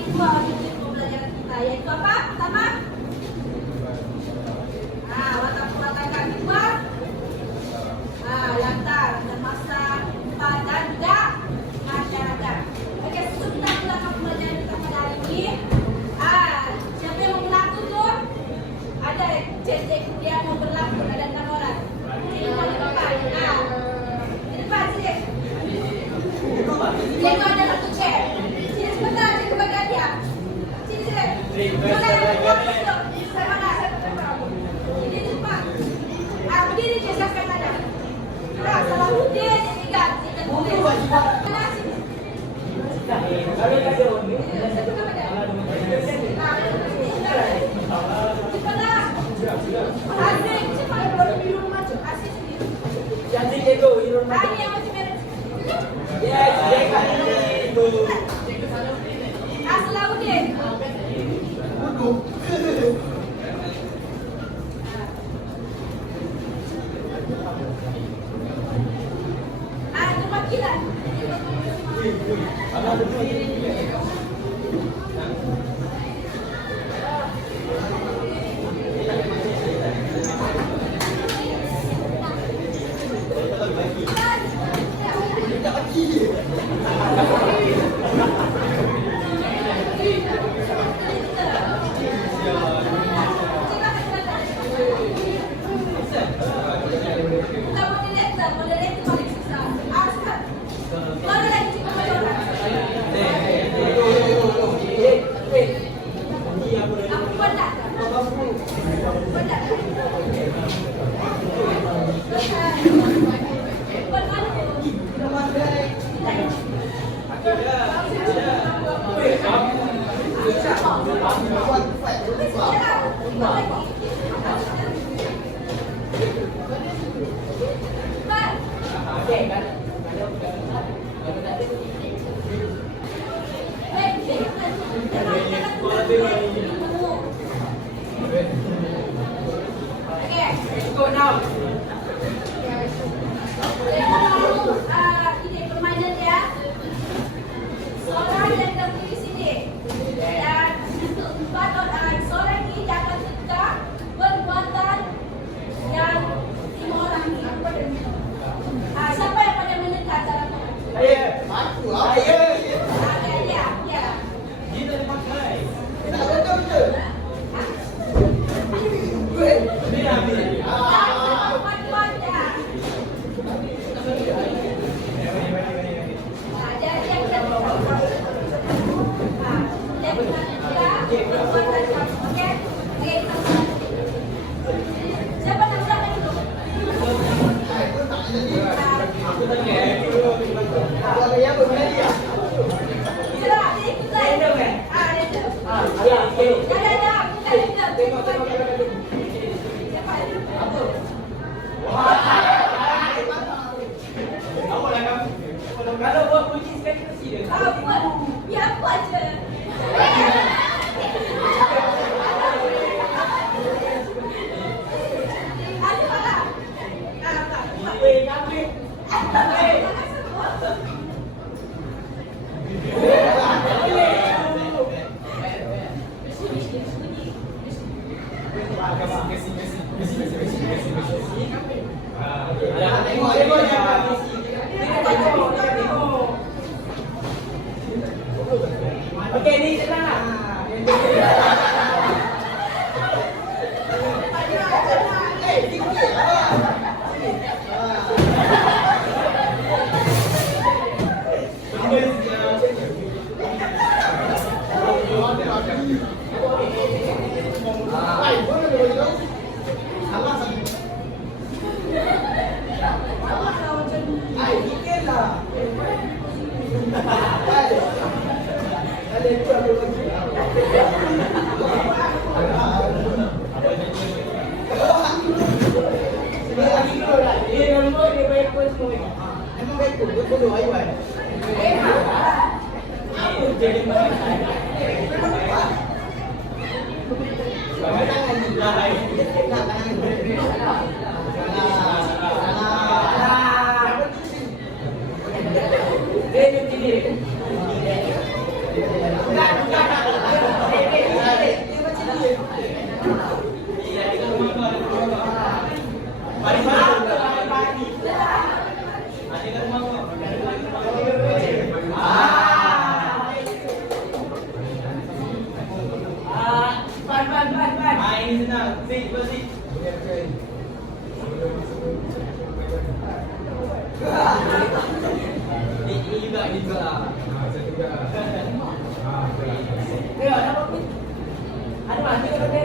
bagi dua unit pembelajaran kita, yaitu apa? Pertama, watak kaki dua, lantar dan masa dan juga masyarakat. Oke, sebelum kita melakukan pembelajaran kita pada hari ini, siapa yang mau berlaku tuh? Ada CC kemudian mau berlaku, ada 6 orang. Ini mau di depan. Di depan sini. Dia itu ada satu cek. Sini sebentar, sini bagian dia. Sini. Mana yang fokus tuh? Mana? Ini cepat. Berdiri je siapkan mana? Salahuddin yang tiga. Mana sini? Cepatlah. Asik, cepat. Di rumah tu. Asik sendiri. Jadi itu di rumah. Ini yang macam mana? Yes, itu. Salahuddin. Tempat kita. Ini permainan ya. Seorang yang berdiri di sini dan seorang ini akan tegak perbuatan yang 5 orang ini. Siapa yang pada mendekat dalam Ayo. Ayo. Ya. Kita dipakai. Kalau buat kunci sekali mesti dia. Biar apa je. Ada mana? Okey, ni senang lah. ini senang. Sik, bersih. Ini juga lah. Tengok, nampak ni. Ada mana tengok dia?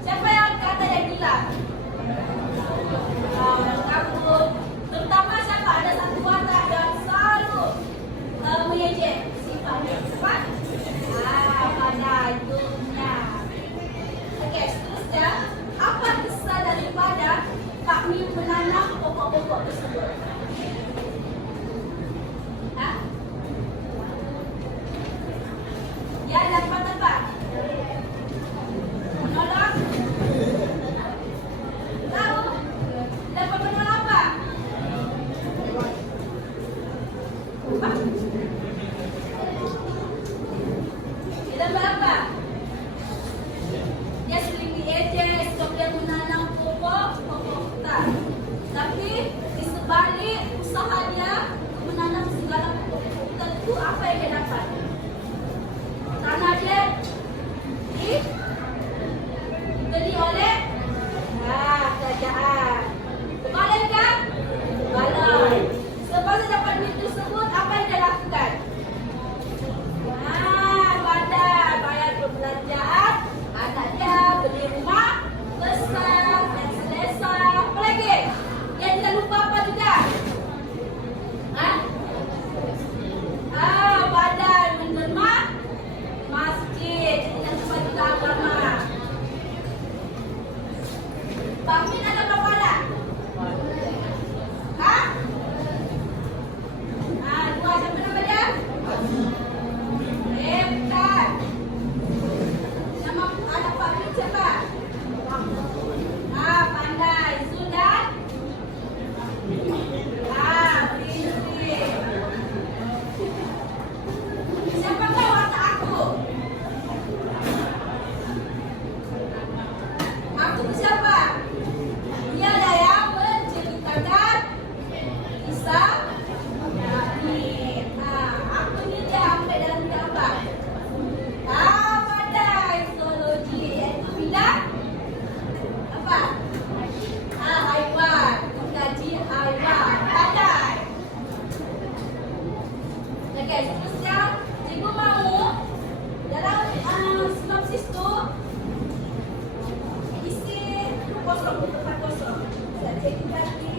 Siapa yang kata kosong, di tempat kosong. Saya cek lagi.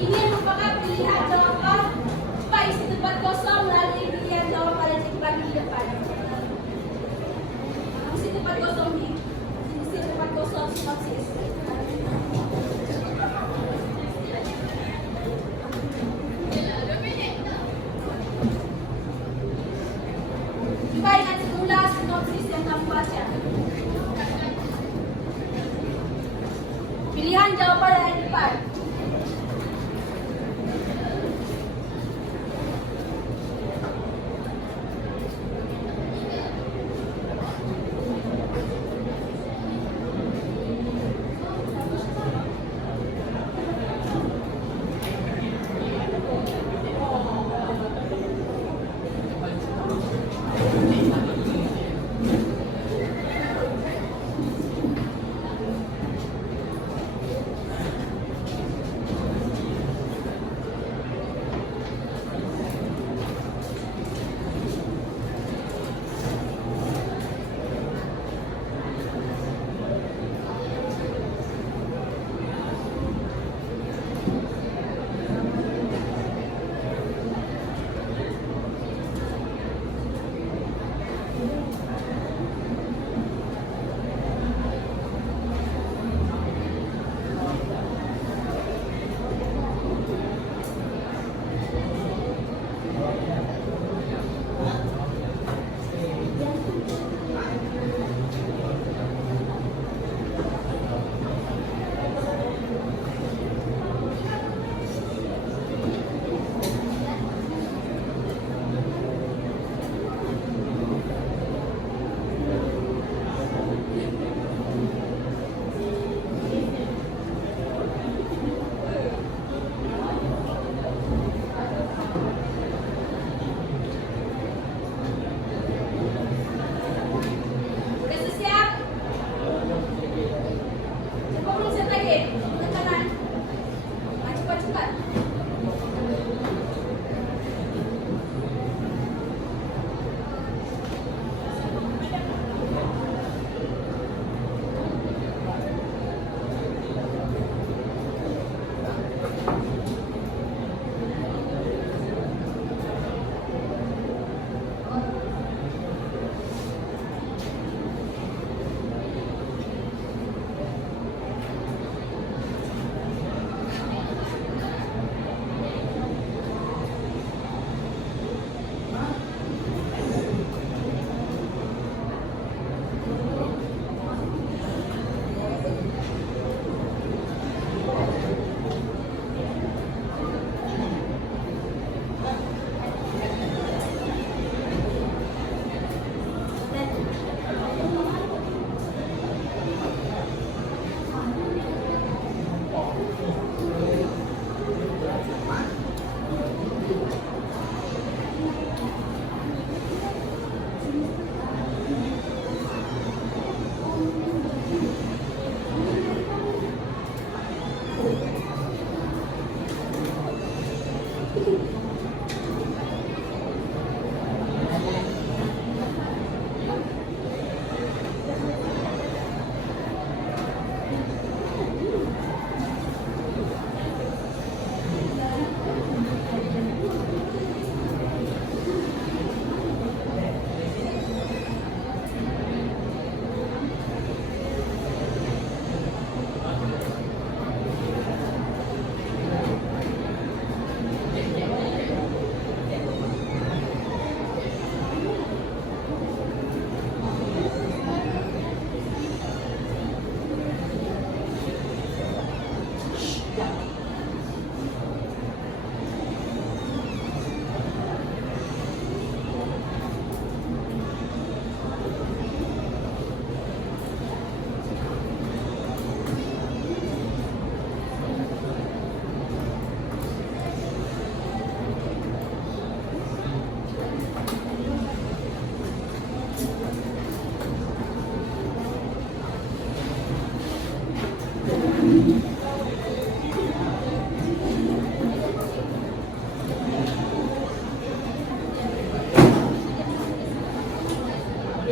Ini merupakan pilihan jawaban supaya isi tempat kosong melalui pilihan jawapan yang dibagi di depan. Isi tempat kosong di isi tempat kosong sinopsis. Kita ingat semula sinopsis yang kamu baca. Pilihan jawapan yang ada di depan.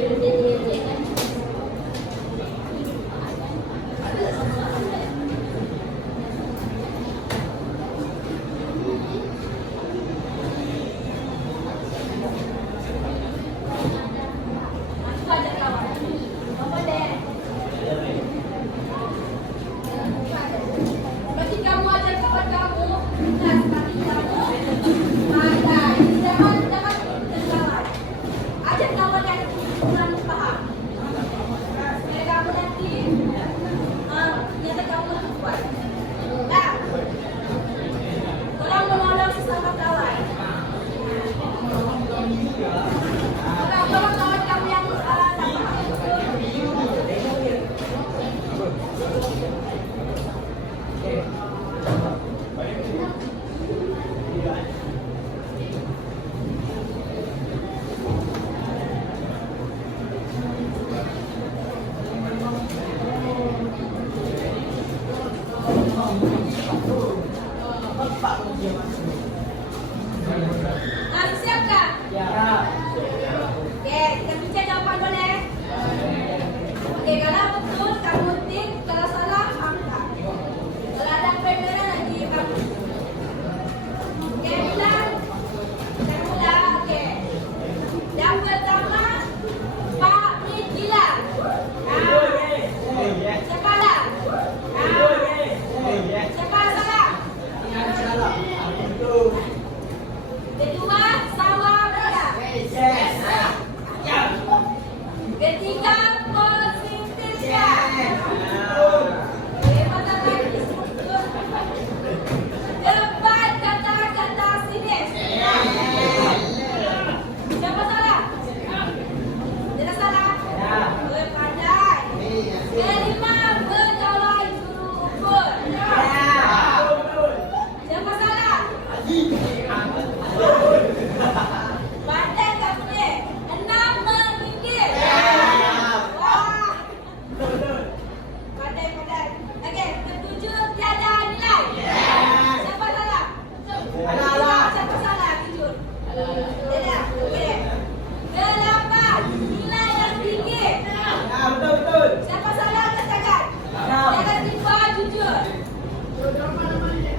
Aku ada kawan. Apa deh? Bagi kamu ajar kawan kamu, kelas kaki kamu, pandai. Jangan terlalu. Ajar kawan yang kurang paham. Supaya kamu nanti, nyata kamu lebih kuat. Nah, orang menolong sesama kawan. Tolong kawan kamu yang tak paham. Nah, siapkah? Oke, kita bincang jawaban boleh? Oke, kalau betul kamu tik, kalau salah angkat. Kalau ada kamera lagi kamu. Oke, bilang. Kita mula, oke. Yang pertama, Pak Mitila. Siapa lah? Siapa salah? Kedua, Sawah Berada. Ketiga, Konsistensia. Mana lagi? Keempat, kata-kata sinis. Siapa salah? Tidak salah? Pandai. Kelima, bergawai juru ukur. Siapa salah? Pandai kamu ni. 6, meminggir. Wah. Pandai. Okey, ketujuh, tiada nilai. Siapa salah? Siapa salah? Tujuh. Tidak. Okey. Ke-8, nilai yang tinggi. Siapa salah? Katakan. Jangan tiba, jujur. Siapa mana-mana?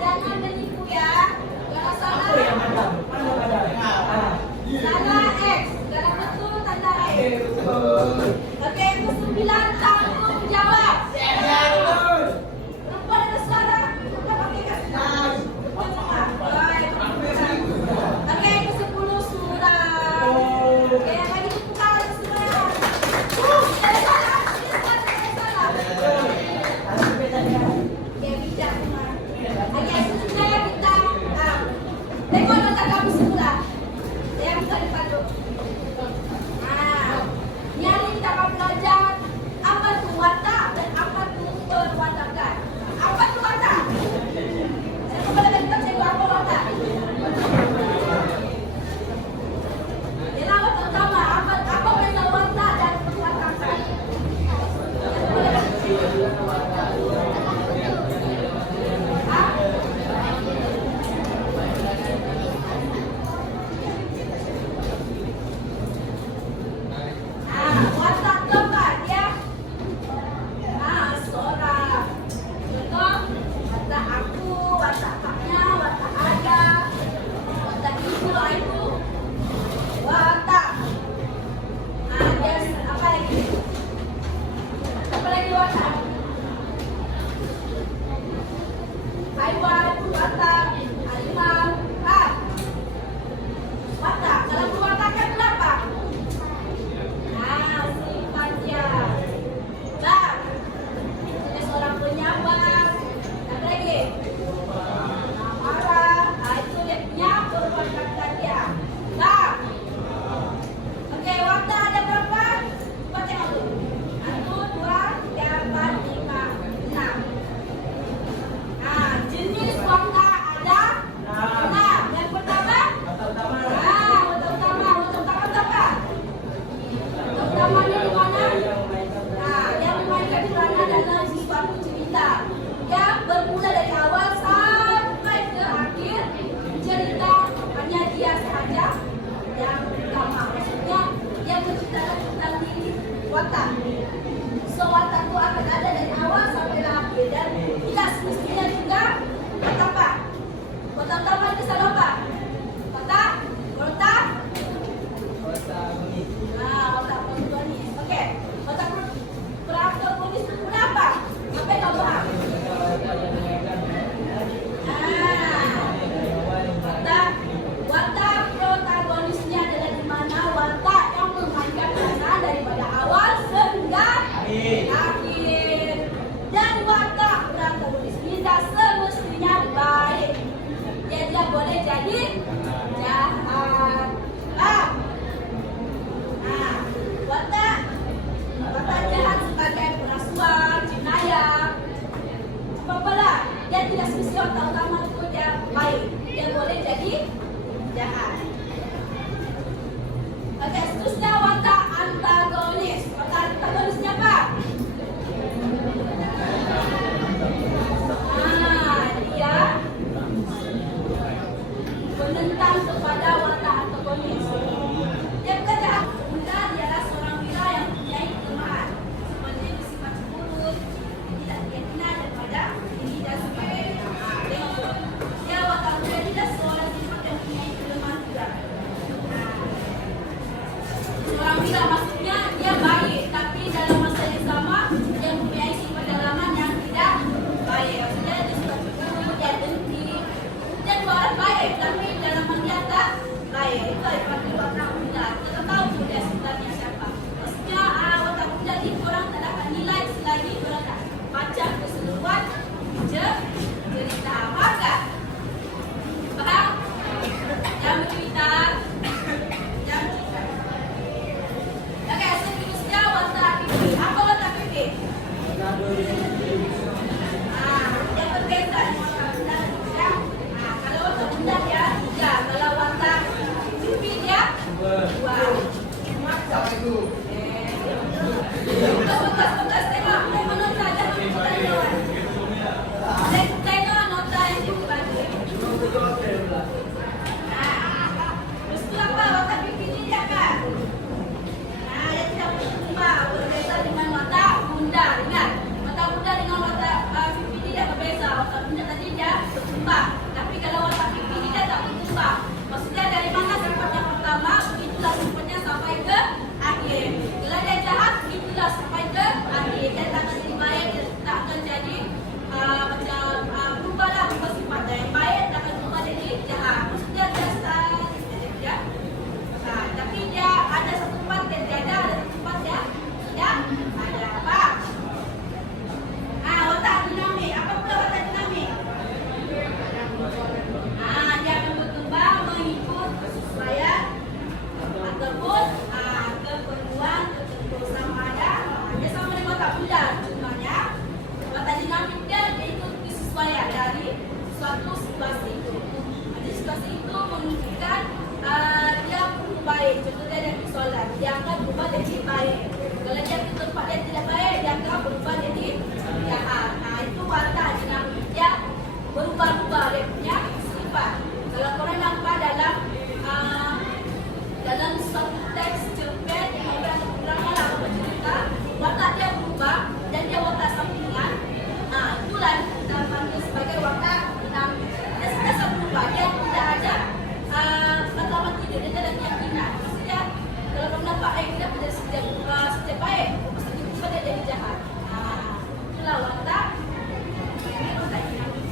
Jangan menipu ya. Kalau salah, salah X. Kalau betul, tanda X. Okey, ke-9, tanggung jawab. Perempuan ada suara. Perempuan pakai kat sini. Perempuan sama. Baik. Okey, ke-10, surah. Okey, yang lagi dibuka surah. Tidak salah. Okey, bijak semua. Okey, seterusnya kita tengok nota kamu semula. Saya buka depan tu. Yang ini kita akan belajar apa tu watak dan apa tu perwatakan. Apa tu watak? Saya boleh bagi cikgu apa watak? Ialah watak utama. Apa beza watak dan perwatakan? Saya boleh bagi cikgu. baik. Dia boleh jadi jahat. Oke, seterusnya watak antagonis. Watak antagonisnya apa? Dia menentang kepada watak antagonis. Dia bukan jahat. Bunda dialah seorang wira yang mempunyai kelemahan. Seperti bersifat cemburut, tidak keyakinan daripada diri dan sebagainya. Tengok, dia watak antagonis dia seorang sifat yang mempunyai kelemahan juga. Seorang wira maksudnya dia baik, tapi dalam masa yang sama dia mempunyai sifat dalaman yang tidak baik. Maksudnya dia suka cemburu, dia dengki. Dia dua orang baik, tapi dalaman dia tak baik. Itu adalah watak bunda. Kita tahu dia sebenarnya siapa. Maksudnya watak bunda ini orang tak dapat nilai selagi orang tak baca keseluruhan cerita. Faham tak? Faham? Yang bercerita. Yang bercerita. Oke, seterusnya watak pipi. Apa watak pipi? Dia berbeza dengan watak bunda dan bunda. Kalau watak bunda dia 3. Kalau watak pipi dia 2. Bekas tengok. Tengok nota. Jangan kita lewat. Tengok nota yang dibagi. Terus tu apa? Watak pipi ni dia apa? Dia tidak berubah. Berbeza dengan watak bunda. Ingat, watak bunda dengan watak pipi ni dia berbeza. Watak bunda tadi dia berubah. Tapi kalau watak pipi ni dia tak berubah. Maksudnya dari mana sifat yang pertama, begitulah sifatnya sampai ke akhir. Kalau dia jahat, begitulah sampai ke akhir. Dia tak akan jadi baik, dia tak akan jadi berubahlah berubah sifat. Yang baik tak akan berubah jadi jahat. Maksudnya dia dia tapi dia ada satu tempat dia tiada, ada satu tempat dia tidak ada. Apa? Watak dinamik. Apa pula watak dinamik? Dia akan berkembang mengikut kesesuaian ataupun keperluan tertentu sama ada. Dia sama dengan watak bunda. Cumanya watak dinamik dia ikut kesesuaian dari suatu situasi itu. Jadi situasi itu menunjukkan dia perlu baik. Contohnya dia pergi solat, dia akan berubah jadi baik. Kalau dia ke tempat yang tidak baik, dia akan berubah jadi jahat. Itu watak dinamik. Dia berubah-ubah dia punya sifat. Kalau korang nampak dalam suatu teks cerpen yang ada kurangnya lah bercerita, watak dia berubah dan dia watak sampingan. Itulah kita panggil sebagai watak dinamik. Dia sentiasa berubah. Dia tidak ada matlamat tidur. Dia tidak ada keyakinan. Maksudnya kalau kamu nampak dia pada setiap baik, pasti tiba-tiba dia jadi jahat. Itulah watak dinamik.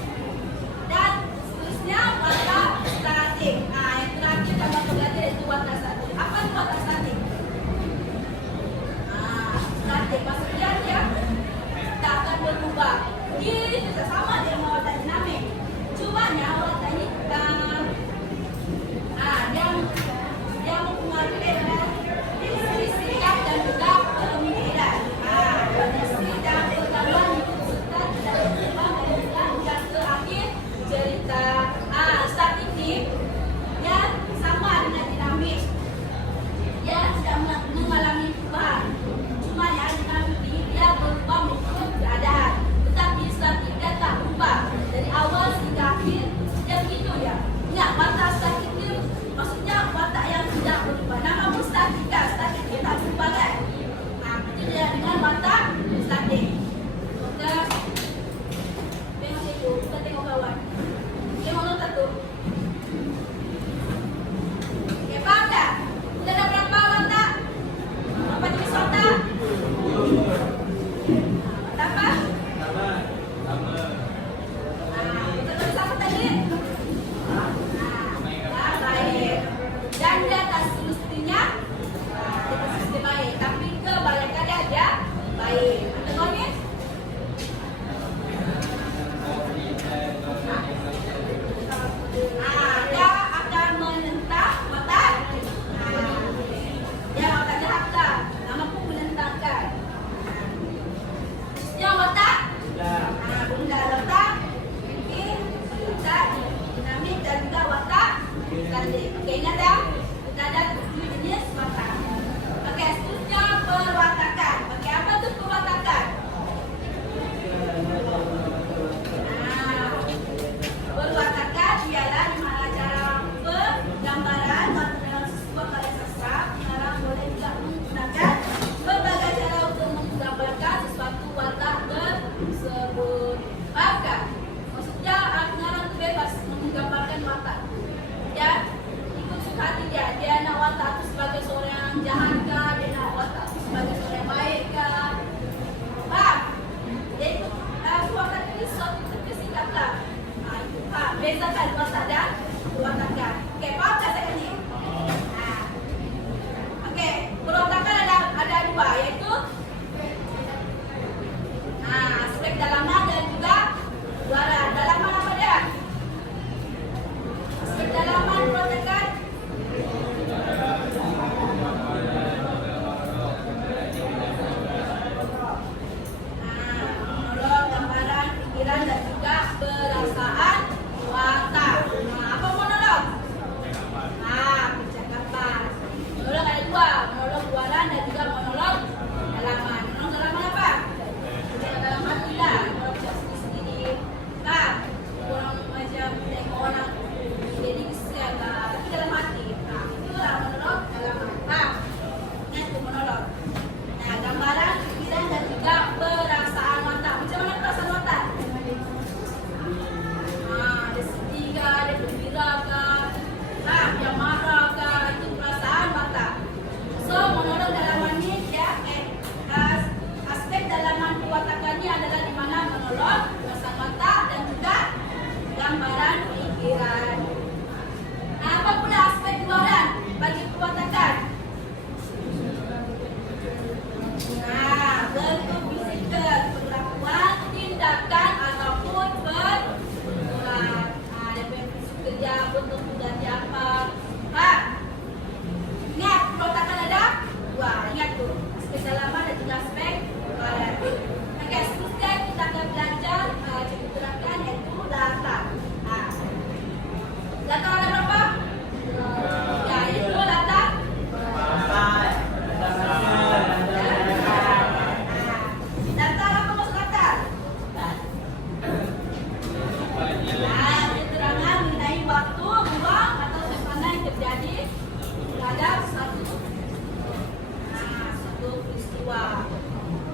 Dan bertanding. Oke, ingat ya, kita ada 7 jenis watak. Oke, seterusnya perwatakan. Oke, apa tuh perwatakan? Nah, perwatakan ialah di mana cara penggambaran dalam sebuah karya sastra. Pengarang boleh juga menggunakan berbagai cara untuk menggambarkan sesuatu watak tersebut. Bahkan, maksudnya pengarang itu bebas menggambarkan watak. Ya, ikut suka hati dia nak watak itu sebagai seorang yang jahat kah, dia nak watak itu sebagai seorang yang baik kah. Faham? Dia ikut watak ini suatu terkesikat lah. Itu faham, bezakan watak dan perwatakan. Oke, faham tak saya ni? Oke, perwatakan ada dua, iaitu aspek dalaman dan juga luaran. Dalaman apa dia? Aspek dalaman perwatakan. Monolog, gambaran, pikiran dan juga perasaan watak. Apa monolog? Percakapan. Monolog ada dua, monolog luaran dan juga monolog dalaman. Monolog dalaman apa? Bicara dalam hati lah, orang bicara sendiri-sendiri. Kan? Orang macam tengok orang jadi kesian lah, tapi dalam hati. Itulah monolog dalaman. Faham? Ingat tu monolog. Nah, gambaran, pikiran dan juga perasaan watak. Macam mana perasaan watak? Dia sedih kah, dia gembira kah, dia marah kah, itu perasaan watak. So, monolog dalaman ni dia aspek dalaman perwatakannya adalah di mana monolog, perasaan watak dan juga gambaran pikiran. Apa pula aspek luaran bagi perwatakan? Bentuk fizikal, perlakuan, tindakan ataupun perbuatan. Dia punya fizikal dia, bentuk dan dia apa. Ingat, perwatakan ada dua. Ingat tu, aspek dalaman dan juga aspek luaran. Okey, seterusnya kita akan belajar cikgu terangkan iaitu latar. Latar ada berapa? Ya, itu latar. Latar apa maksud latar? Keterangan mengenai waktu, ruang atau suasana yang terjadi terhadap satu peristiwa.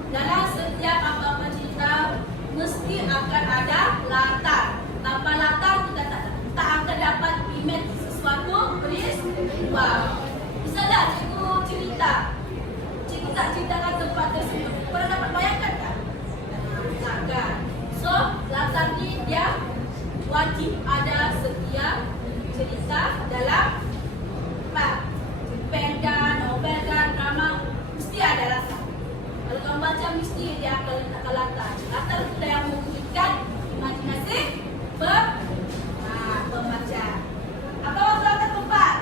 Dalam setiap apa-apa cerita mesti akan ada latar. Tanpa latar kita tak akan dapat image sesuatu peristiwa. Misalnya cikgu cerita, cikgu tak ceritakan tempat tersebut. Korang dapat bayangkan tak? Takkan. So, latar ni dia wajib ada setiap cerita dalam cerpen, novel, drama, mesti ada latar. Kalau kamu baca mesti dia akan letakkan latar. Latar itu yang mewujudkan imajinasi pembaca. Apa maksud latar tempat?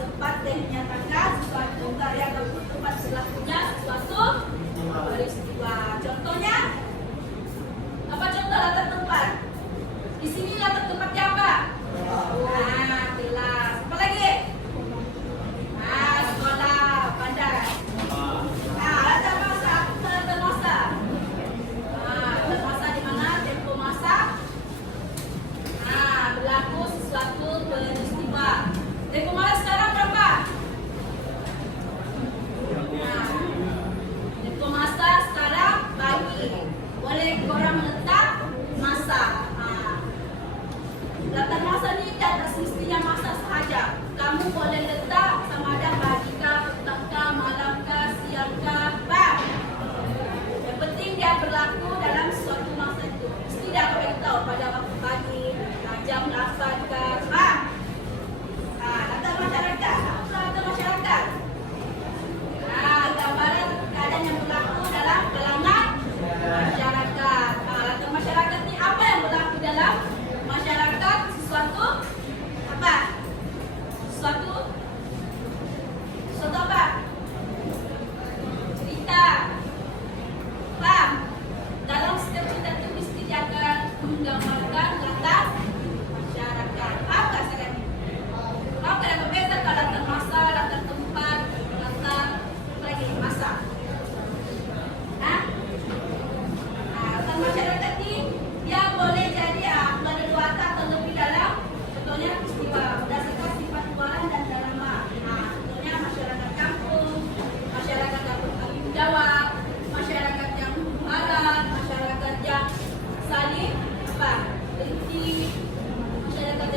Tempat yang menyatakan sesuatu karya ataupun tempat berlakunya sesuatu peristiwa. Contohnya, apa contoh latar tempat? Di sini latar tempatnya apa? Kelas. Apa lagi? Sekolah, pandai. Latar masa, latar masa.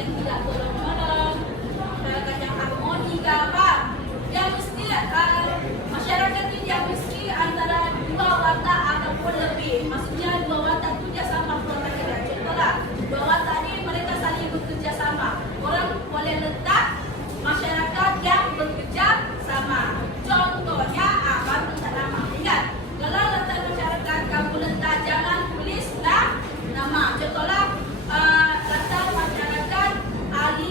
yang tidak tolong menolong, masyarakat yang harmoni, apa? Yang mesti masyarakat ini yang mesti antara dua watak ataupun lebih. Maksudnya dua watak itu dia sama protagonis. Contohlah, dua watak ini mereka saling bekerja sama. Orang boleh letak masyarakat yang bekerja sama. Contohnya apa? Minta nama. Ingat, kalau letak masyarakat kamu letak jangan tulislah nama. Contohlah letak masyarakat ahli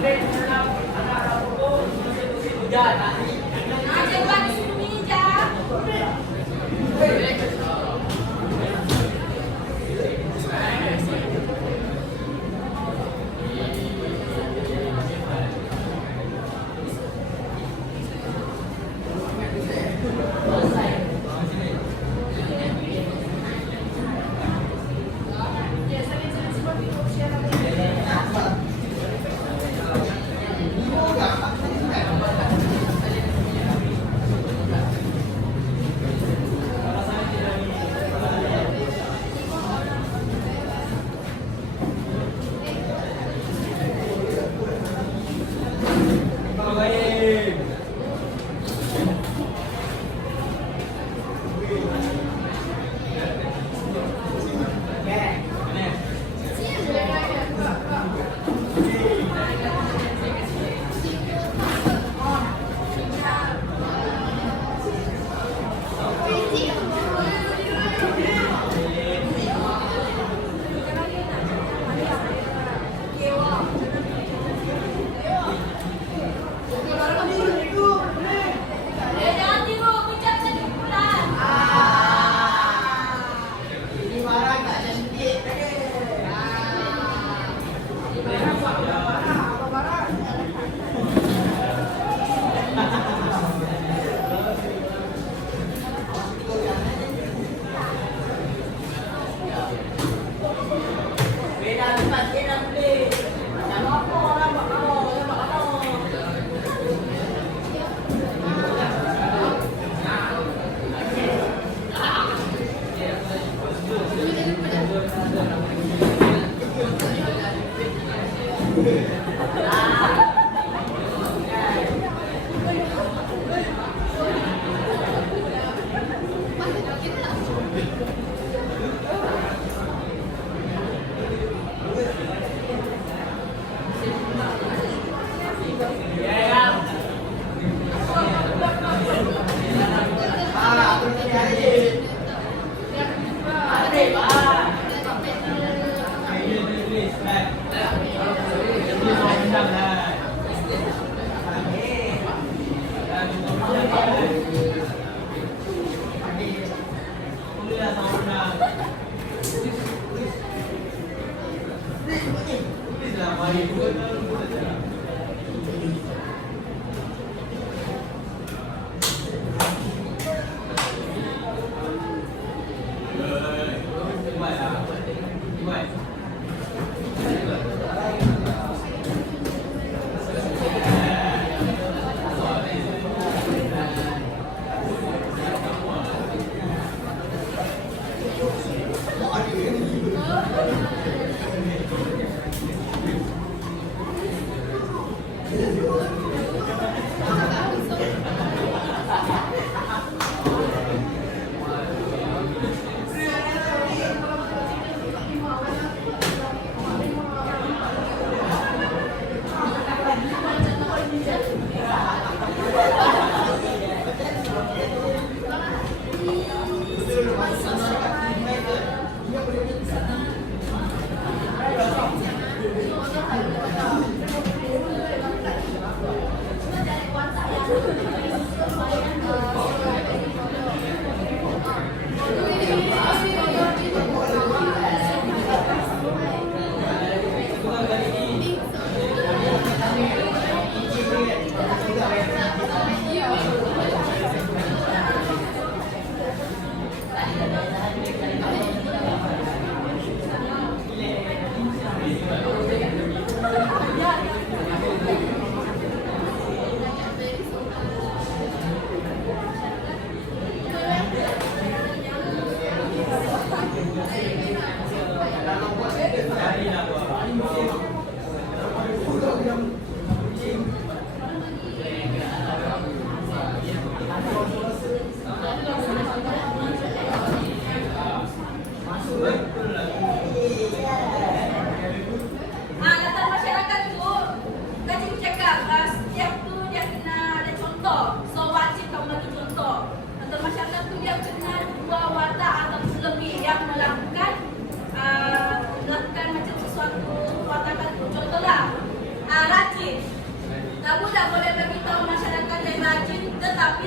Nah, jangan di sini aja. Jangan tiru, ucap tadi pulang.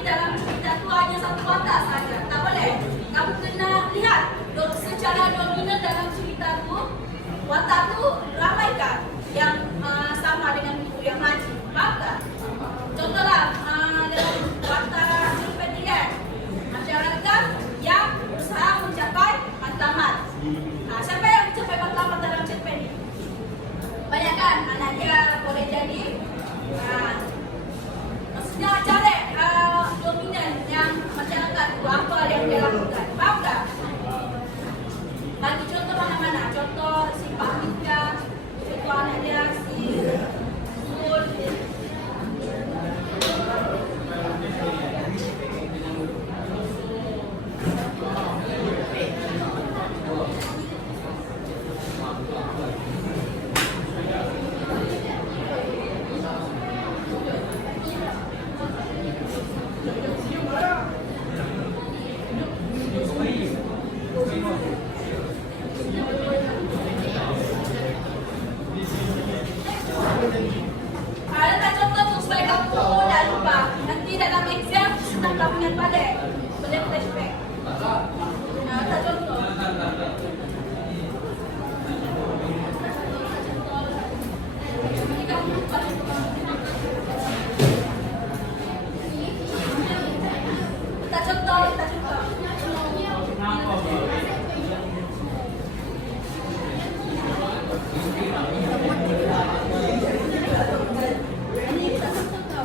dalam cerita itu hanya satu watak saja. Tak boleh. Kamu kena lihat secara dominan dalam cerita itu watak itu ramai kan yang sama dengan ibu yang maju. Faham tak? Contohlah dalam watak cerpen ini kan masyarakat yang berusaha mencapai matlamat. Siapa yang mencapai matlamat dalam cerpen ini? Banyak kan anak dia boleh jadi maksudnya cari dominan yang masyarakat itu apa yang dia lakukan. Faham tak? Bagi contoh mana-mana. Contoh si Pak Mika, contoh anak dia si Sul. Ada tak contoh tu supaya kamu tak lupa. Nanti dalam exam senang kamu ingat balik. Boleh flashback. Tak contoh. Tak contoh, tak contoh. Ini tak contoh.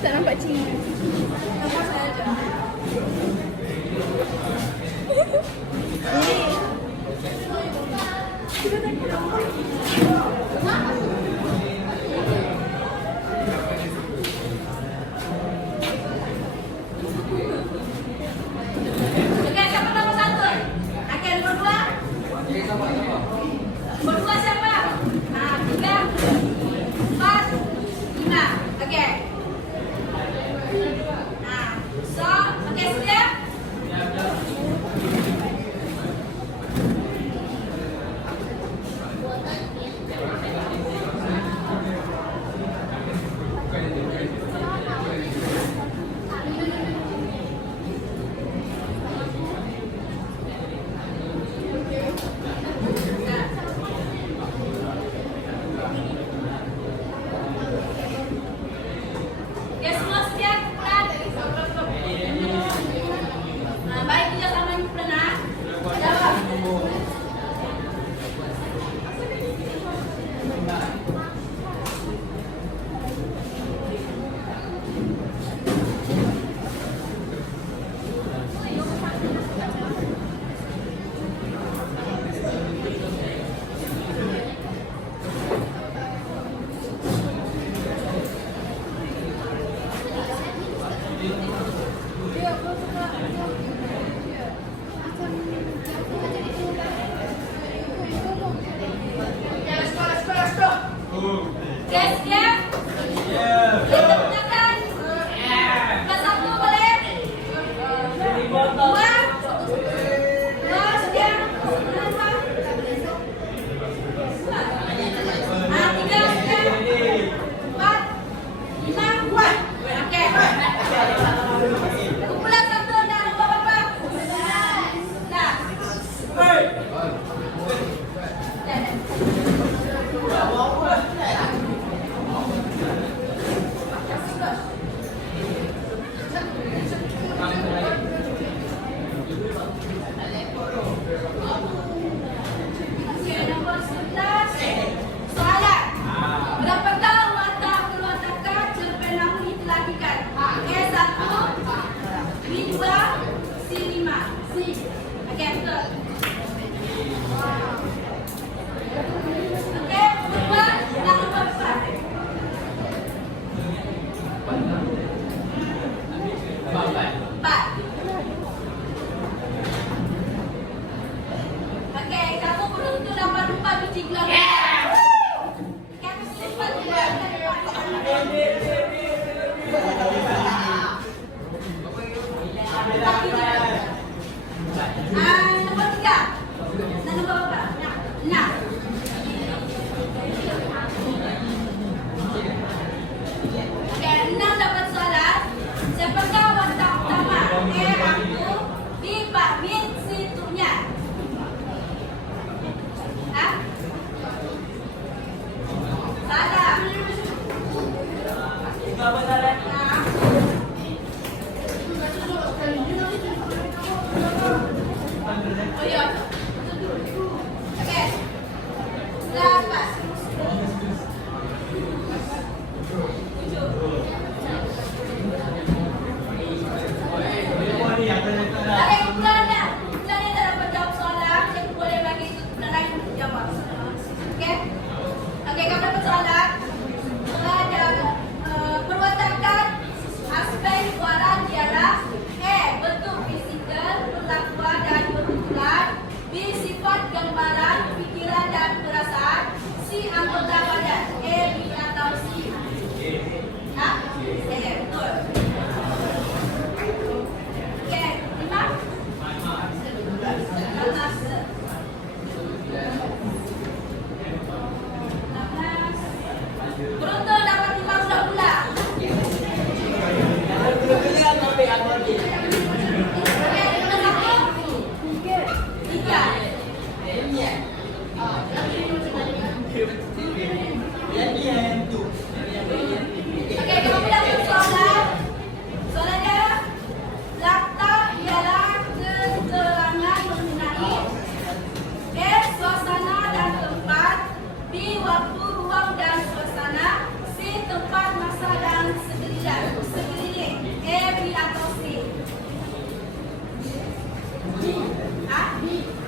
Tak nampak cina. Nampak saya aja. Okey, siapa nombor satu? Okey, nombor dua. Nombor dua siapa? Nah, 3, 4, 5. Okey. Nah, so, okey sudah? Ya semua sekian kumpulan. Nah, baik kerja sama kumpulan nah. Jawab. Yes, ya. Kita gunakan. Kelas 1 boleh? 2. 2 sekian. Berapa? 3 sekian. 4, 5, buat. Okey. Kumpulan 1 dah nombor berapa? 11. Okey, nombor 11. Soalan. Berapa tahu watak keluar takar cerpen namun ditelakikan? A1, B2, C5. Okey, betul. Okey, kedua, dah nombor 4. Empat. Okey, kamu beruntung dapat 4 biji gelang. Kamu simpan gelang nombor 3. Dan nombor berapa? 6. Okey, 6 dapat soalan. Siapakah watak utama? A. Aku, B. Pak Min, C. Tuknya. Hah? Salah. Nah. Oh ya.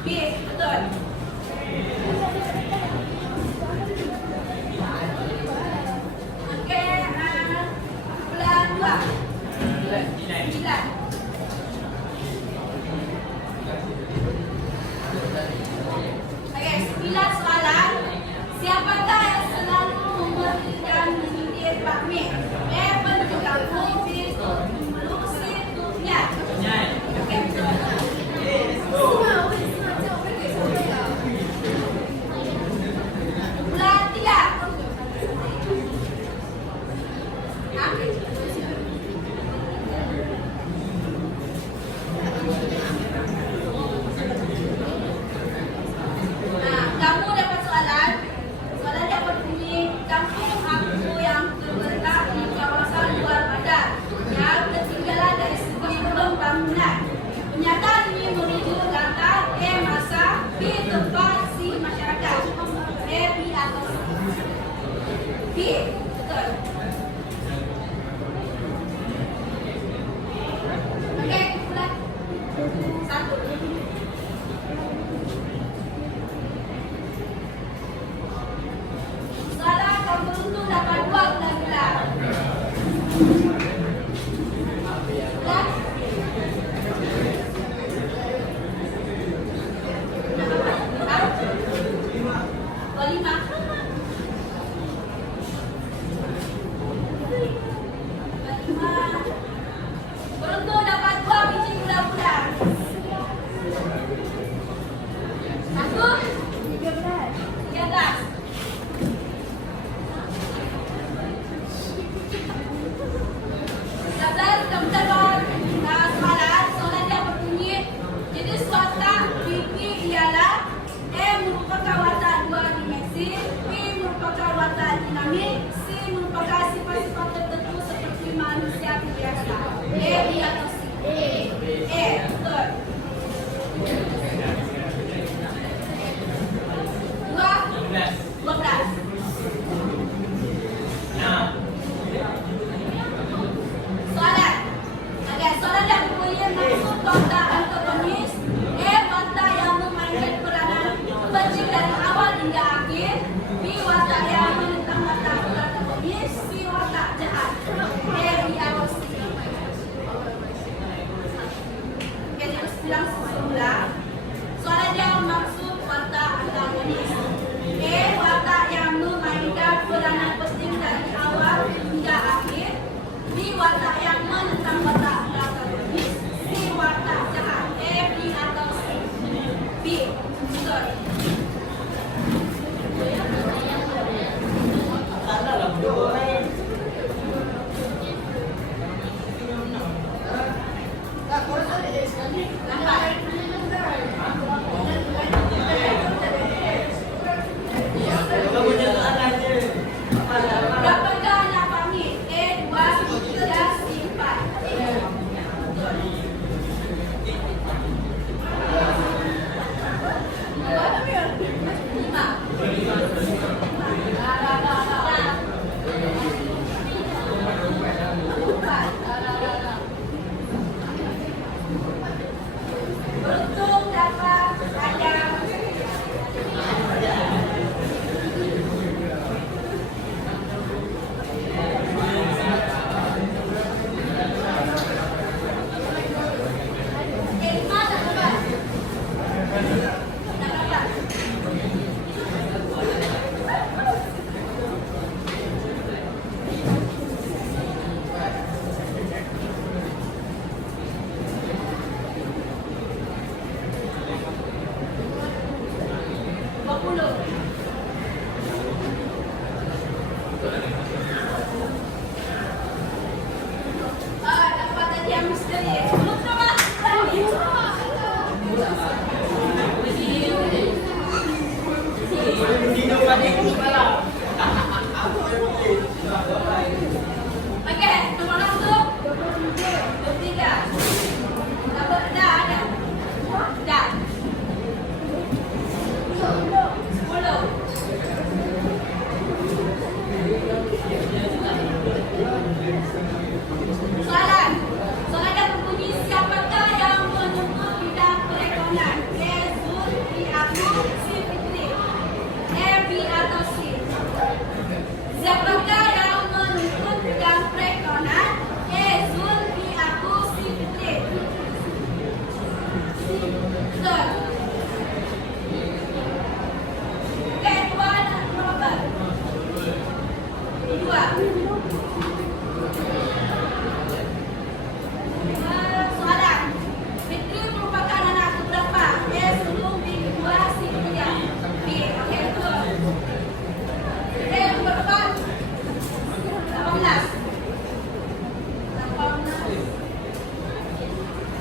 B, betul. Oke, bulan 2. 9. Oke, 9 soalan. Siapakah yang selalu memberikan menyindir bakmi? A. Penduduk kampung. B. Peluk. C. Niat. Oke, betul. Bulan 3. Nah, kamu dapat soalan. Soalan yang berbunyi, kampung aku yang terletak di kawasan luar badan yang ketinggalan dari segi pembangunan. Pernyataan ini merujuk latar A. Masa, B. Tempat, C. Masyarakat. A, B atau C? B, betul. Oke, bulan 1. Soalan kamu beruntung dapat 2 bulan-bulan. Bulan? Hah? 25. Beruntung dapat 2 biji bulan-bulan. 1, 13. Soalan yang berbunyi, jenis watak fikih ialah A. merupakan watak 2 dimensi, B. merupakan watak dinamik, C. merupakan sifat-sifat tertentu seperti manusia biasa. A, B atau C? A, betul. 12. Soalan. Oke, soalan yang berbunyi maksud watak antagonis. A. Watak yang memainkan peranan penting dari awal hingga akhir. B. Watak yang menentang watak antagonis. C. Watak jahat. A, B atau C? Oke, terus bilang semula. Soalan yang maksud watak antagonis. A. Watak yang memainkan peranan penting dari awal hingga akhir. B. Watak yang menentang watak antagonis. C. Watak jahat. A, B atau C? B, betul. Lambat. Dapatkah anak pamit? A, 2, 3, C, 4. Betul. 5. Beruntung dapat ada dapat hadiah misteri. Oke, nomor 1, 23. Dapat ada. Dah. 10. Soalan yang berbunyi Sudah. Oke, dua anak nomor dua. Soalan. Fitri merupakan anak keberapa? S, 10, B, 2, C, 3. B. Oke, betul. Oke, nomor 4. 18.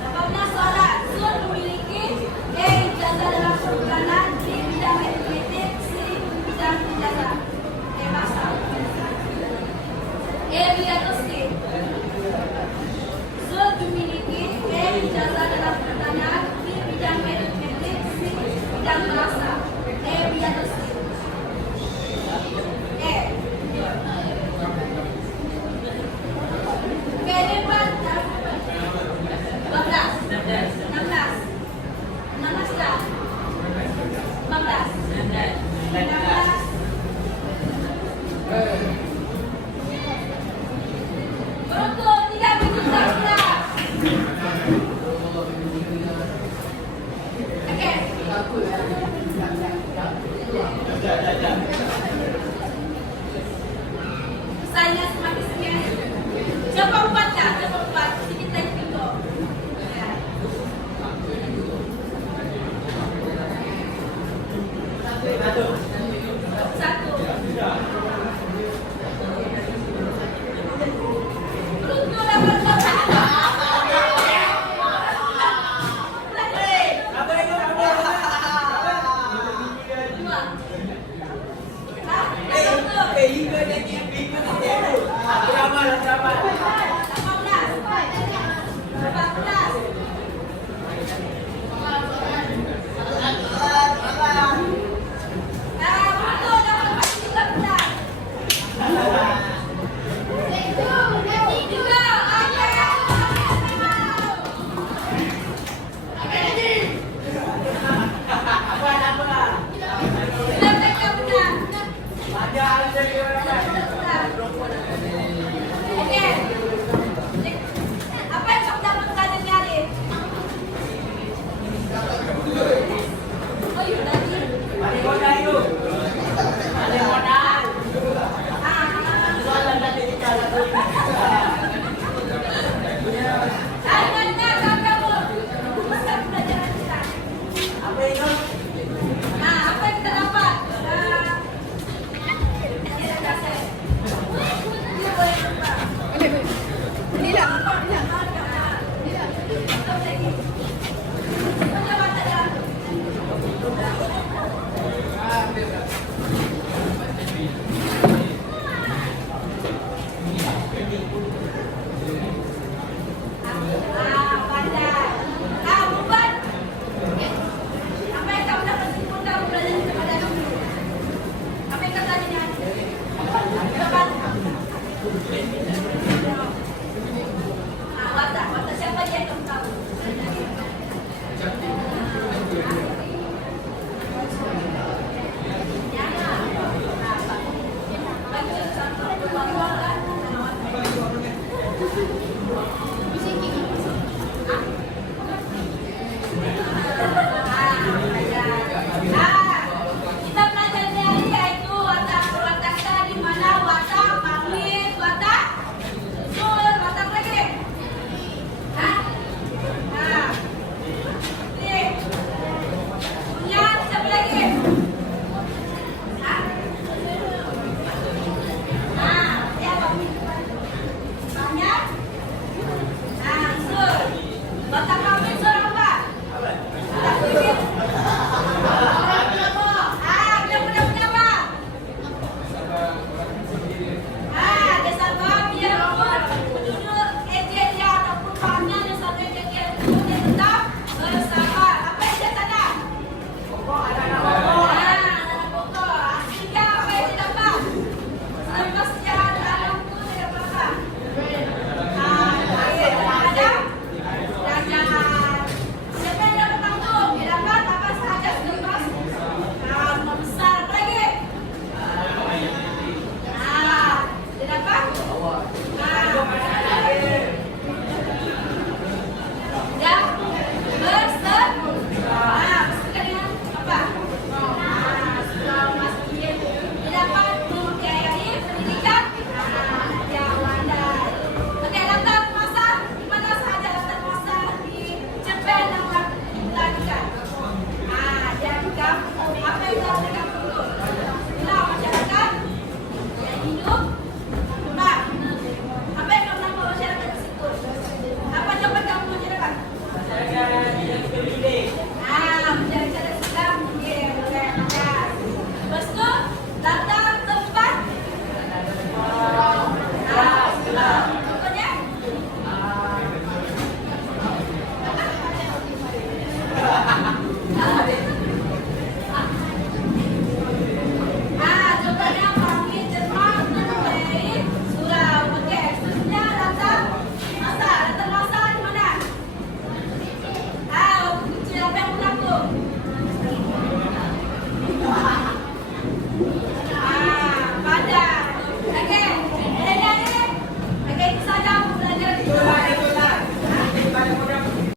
18 soalan. Sun memiliki A. Ijazah dalam perhutanan, B. Bidang matematik, C. Bidang ijazah. A. Bahasa. A, B atau C? Sun memiliki A. Ijazah dalam perhutanan, B. Bidang matematik, C. Bidang bahasa. A, B atau C? A. Oke, debat. 12. 16. 16 dah. 15. 16. Beruntun 3 minit sudah. Oke. Saya semakin sekian. Coba 4 dah, coba 4. Sedikit lagi pintu. Satu. Beruntun 18. Apa yang kamu dapatkan dari Arif? Oh, yuk tadi. Akhirnya kamu bisa pelajaran kita. Nah, apa yang kita dapat? Ini boleh lupa. Ini lah. Siapa dia yang kamu tahu? Kita belajar dari yaitu watak kata di mana watak, magnet, watak, sul, watak lagi. Hah? Nah, ini punya siapa lagi? Hah? Nah, siapa? Banyak. Nah, sul, watak